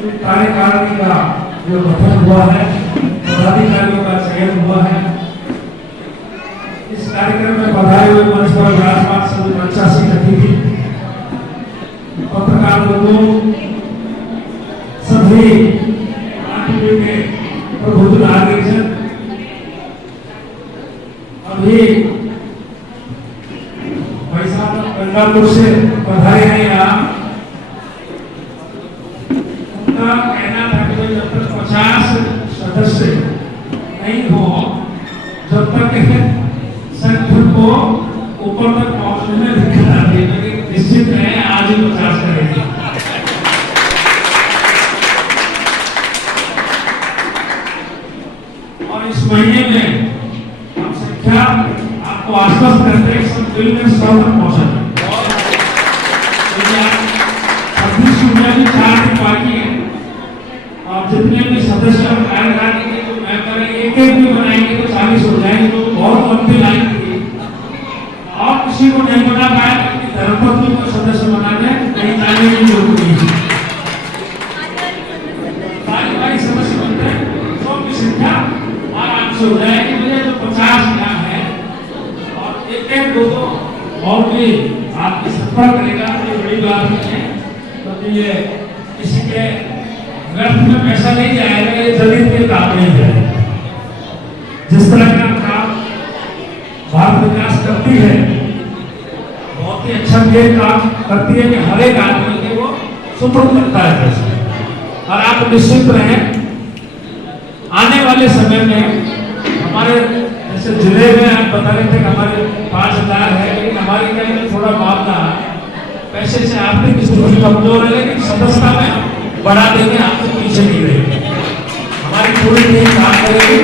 कार्यकारिणी का जो गठन हुआ है, पदाधिकारियों का चयन हुआ है। इस कार्यक्रम में बधाई हुए मंच पर विराजमान सभी मंचासीन अतिथि, पत्रकार लोगों, सभी के प्रबुद्ध नागरिकजन, अभी भाई साहब गंगापुर से बधाई है। यहाँ उनका कहना था कि जब तक 50 सदस्य नहीं हो, जब तक संगठन को ऊपर तक पहुंचने में दिक्कत आती है, लेकिन निश्चित है आज ही 50 करेंगे। और इस महीने में हम संख्या आपको आश्वस्त करते हैं सब मिल में 100 तक पहुंचा। 26 जून की 4 दिन बाकी है और जितने भी सदस्य हम कार्यकारिणी के जो मेंबर हैं एक एक भी बनाएंगे तो 40 हो जाएंगे। तो बहुत लंबी लाइन थी और किसी को नहीं बना पाया कि धर्मपत्नी को सदस्य बनाने कहीं जाने की जरूरत नहीं है। कार्यकारी सदस्य बनते हैं 100 की संख्या आराम से हो जाएगी। मुझे तो 50 यहाँ है और एक एक दो और भी आपकी संपर्क करेगा, ये बड़ी बात नहीं है। तो ये किसी के व्यर्थ में पैसा नहीं जाएगा, ये जमीन के काम नहीं जाएगा। जिस तरह का काम भारत विकास करती है, बहुत ही अच्छा ये काम करती है कि हर एक आदमी के वो सुपुर्द करता है पैसा। और आप निश्चित रहें आने वाले समय में हमारे जैसे जिले में आप बता रहे थे कि हमारे 5000 है, लेकिन हमारे कहीं में थोड़ा मामला पैसे से आर्थिक स्थिति कमजोर है, लेकिन सदस्यता में बढ़ा देंगे, आपको पीछे नहीं रहेंगे। हमारी पूरी टीम काम करेगी।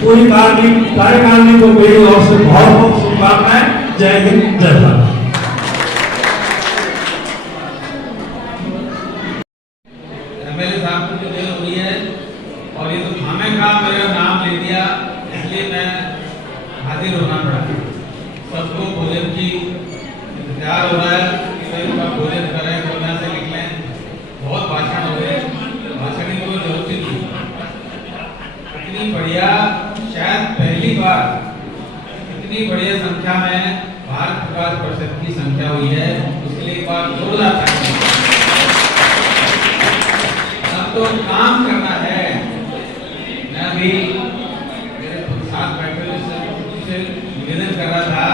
पूरी कार्यकारिणी को मेरी ओर से बहुत बहुत शुभकामनाएं। जय हिंद, जय भारत। मेरे साथ जो जेल हुई है और ये तो हमें का मेरा नाम ले दिया, इसलिए मैं हाजिर होना पड़ा। सबको भोजन की इंतजार हो रहा है कि उनका भोजन करें, कोना से निकलें। बहुत भाषण हो गए, भाषण की कोई जरूरत नहीं। इतनी बढ़िया, शायद पहली बार इतनी बढ़िया संख्या में भारत विकास परिषद की संख्या हुई है, उसके लिए एक बार जोरदार ताली। अब तो काम करना है। मैं भी मेरे साथ बैठे से निवेदन कर रहा था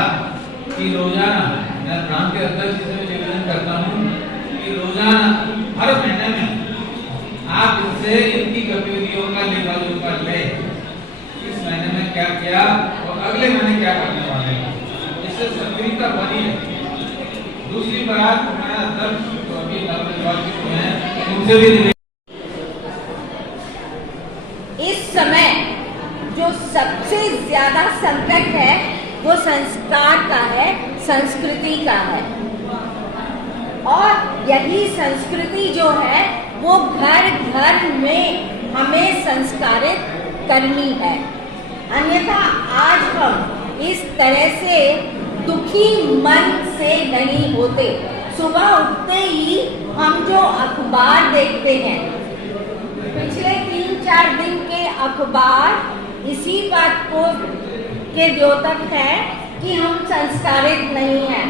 कि रोजाना, मैं प्रांत के अध्यक्ष से निवेदन करता हूँ कि रोजाना हर महीने में आप इससे इनकी गतिविधियों का लेखा जोखा ले, इस महीने में क्या किया और अगले महीने क्या करने वाले हैं, इससे सक्रियता बनी है। दूसरी बात, मैं अध्यक्ष जो अभी नवनिर्वाचित हैं उनसे भी इस समय जो सबसे ज्यादा संकट है वो संस्कार का है, संस्कृति का है। और यही संस्कृति जो है वो घर घर में हमें संस्कारित करनी है। अन्यथा आज हम इस तरह से दुखी मन से नहीं होते। सुबह उठते ही हम जो अखबार देखते हैं, पिछले 3-4 दिन के अखबार इसी बात को के द्योतक है कि हम संस्कारित नहीं हैं।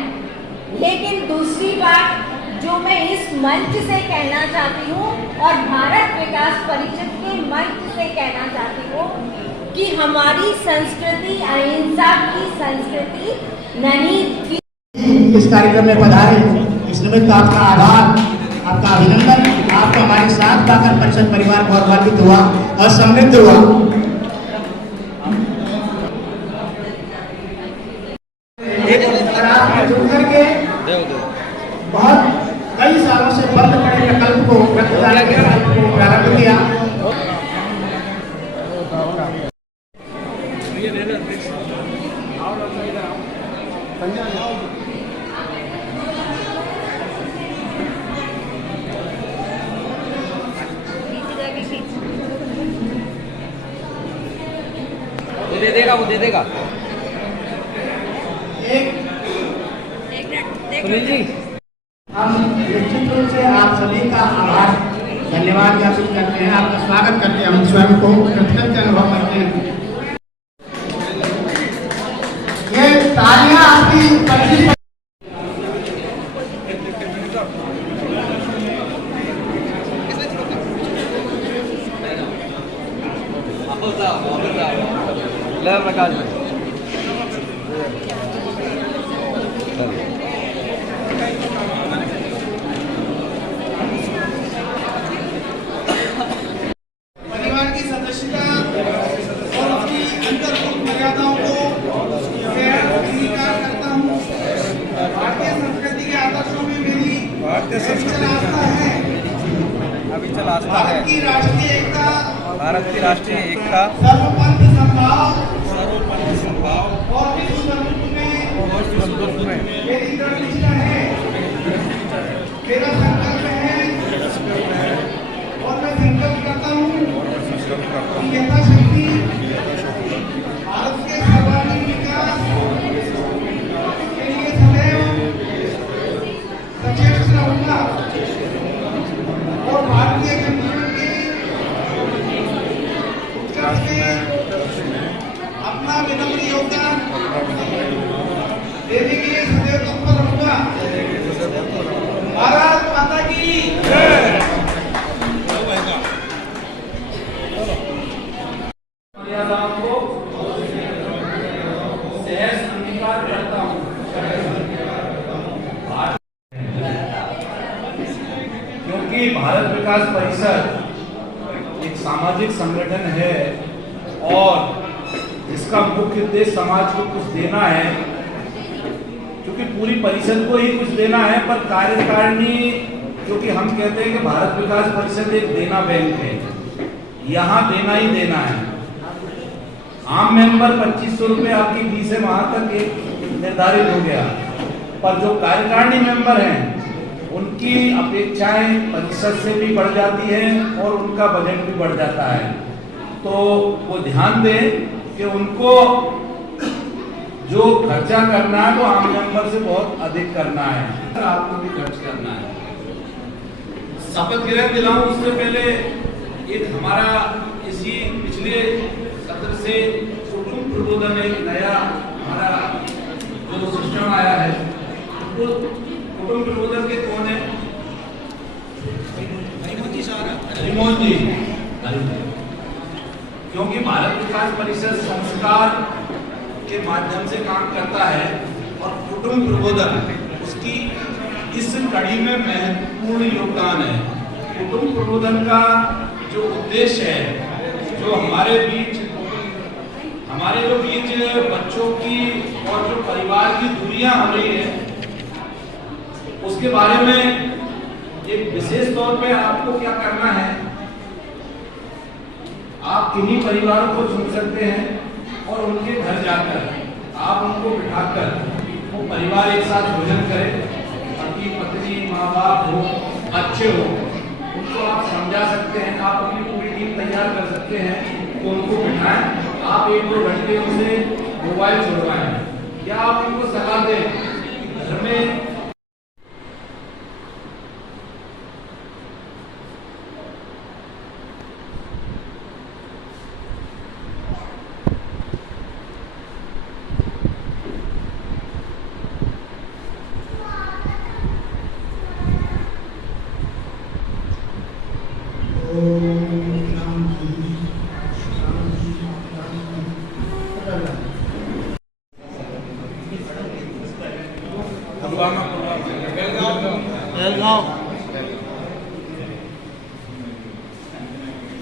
लेकिन दूसरी बात जो मैं इस मंच से कहना चाहती हूँ और भारत विकास परिषद के मंच से कहना चाहती हूँ कि हमारी संस्कृति अहिंसा की संस्कृति नहीं थी। इस कार्यक्रम में पधारे, इस निमित्त आपका आभार, आपका अभिनंदन। आपको हमारे साथ पाकर परिषद परिवार गौरवान्वित हुआ और समृद्ध हुआ। जुड़ करके बहुत कई सालों से बंद पड़े प्रकल्प को, रक्तदान के प्रकल्प को प्रारंभ किया। वो दे देगा, वो दे देगा। सुनील जी, हम निश्चित रूप से आप सभी का आभार धन्यवाद ज्ञापित करते हैं, आपका स्वागत करते हैं, हम स्वयं को कृतज्ञ अनुभव करते हैं। ये तालियां आपकी 25 ले प्रकाश में परिवार की सदस्यता और उसकी अंतर्गत मर्यादाओं को मैं अंगीकार करता हूँ। भारतीय संस्कृति के आदर्शों में मेरी अविचल आस्था है। अविचल आस्था भारत है। की राष्ट्रीय एकता, भारत की राष्ट्रीय एकता, सर्वपंथ समभाव और विश्व बंधुत्व में मेरी दृढ़ निष्ठा है। मेरा संकल्प है और मैं संकल्प करता हूँ कि यथाशक्ति भारत के सर्वांगीण विकास के लिए सदैव सचेत रहूंगा और भारतीय जनजीवन के उत्कर्ष में अपना विनम्र योगदान देने के लिए सदैव तत्पर रहूंगा। भारत माता की मर्यादाओं को सहज अंगीकार करता हूँ। क्योंकि भारत विकास परिषद एक सामाजिक संगठन है और इसका मुख्य उद्देश्य समाज को कुछ देना है, क्योंकि पूरी परिषद को ही कुछ देना है, पर कार्यकारिणी, क्योंकि हम कहते हैं कि भारत विकास परिषद एक देना बैंक है, यहाँ देना ही देना है। आम मेंबर 2500 रुपये आपकी फीस है, वहां तक एक निर्धारित हो गया, पर जो कार्यकारिणी मेंबर हैं उनकी अपेक्षाएं परिषद से भी बढ़ जाती है और उनका बजट भी बढ़ जाता है। तो वो ध्यान दें कि उनको जो खर्चा करना है वो आम मेंबर से बहुत अधिक करना है, आपको भी खर्च करना है। शपथ ग्रहण दिलाऊं उससे पहले एक हमारा इसी पिछले सत्र से कुटुंब प्रबोधन एक नया हमारा जो सिस्टम आया है, तो कुटुंब प्रबोधन के कौन है? रिमोन जी। क्योंकि भारत विकास परिषद संस्कार के माध्यम से काम करता है और कुटुंब प्रबोधन उसकी इस कड़ी में महत्वपूर्ण योगदान है। कुटुंब प्रबोधन का जो उद्देश्य है, जो हमारे जो बीच बच्चों की और जो परिवार की दूरियां हो रही है, उसके बारे में एक विशेष तौर पे आपको क्या करना है, आप किन्हीं परिवारों को चुन सकते हैं और उनके घर जाकर आप उनको बिठाकर वो परिवार एक साथ भोजन करें, पति पत्नी माँ बाप हो, अच्छे हो, उनको आप समझा सकते हैं, आप अपनी पूरी टीम तैयार कर सकते हैं तो उनको बिठाएं, आप 1-2 घंटे उनसे मोबाइल छुड़वाएं या आप उनको सलाह दें घर में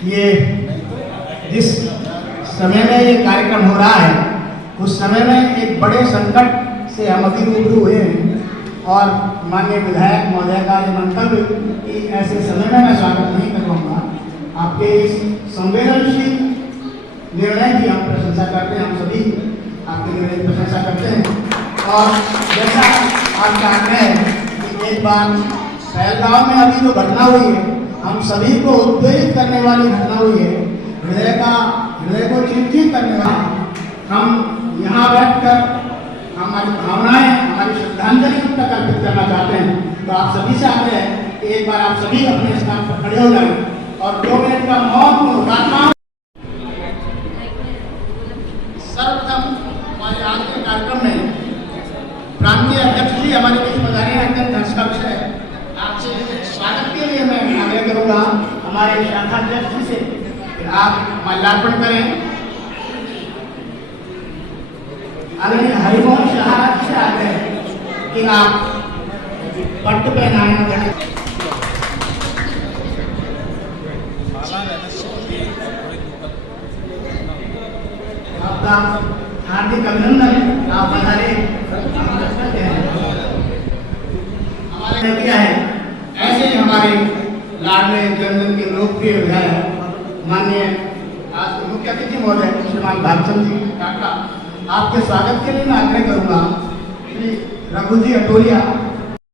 ये जिस समय में ये कार्यक्रम हो रहा है उस समय में एक बड़े संकट से हम अभी रूबरू हुए हैं और माननीय विधायक महोदय का ये मंतव्य कि ऐसे समय में मैं स्वागत नहीं कर पाऊंगा, आपके इस संवेदनशील निर्णय की हम प्रशंसा करते हैं, हम सभी आपके निर्णय की प्रशंसा करते हैं। और जैसा आपका आग्रह है कि एक बार पहलगांव में अभी जो घटना हुई है, हम सभी को उत्प्रेरित करने वाली घटना हुई है, हृदय को चिंतित करने वाली, हम यहाँ बैठकर हमारी भावनाएं, हमारी श्रद्धांजलि उन तक अर्पित करना चाहते हैं। तो आप सभी से आग्रह है कि एक बार आप सभी अपने स्थान पर खड़े हो जाएं और 2 मिनट का मौन प्रार्थना। सर्वप्रथम हमारे आज के कार्यक्रम में प्रांतीय अध्यक्ष जी हमारे बीच पधारे हैं। अत्यंत हर्ष का विषय है। आपसे स्वागत के लिए मैं आग्रह करूंगा हमारे शाखा अध्यक्ष जी से कि आप माल्यार्पण करें। आदरणीय हरिमोहन शाह जी से आग्रह है कि आप पट्ट पहनाएं। आपका हार्दिक अभिनंदन। आप पधारे हमारे किया है। ऐसे ही हमारे लाडले जनजन के लोकप्रिय विधायक माननीय आज के मुख्य अतिथि महोदय श्रीमान भागचंद जी टाटा, आपके स्वागत के लिए मैं आग्रह करूंगा श्री रघु जी अटोलिया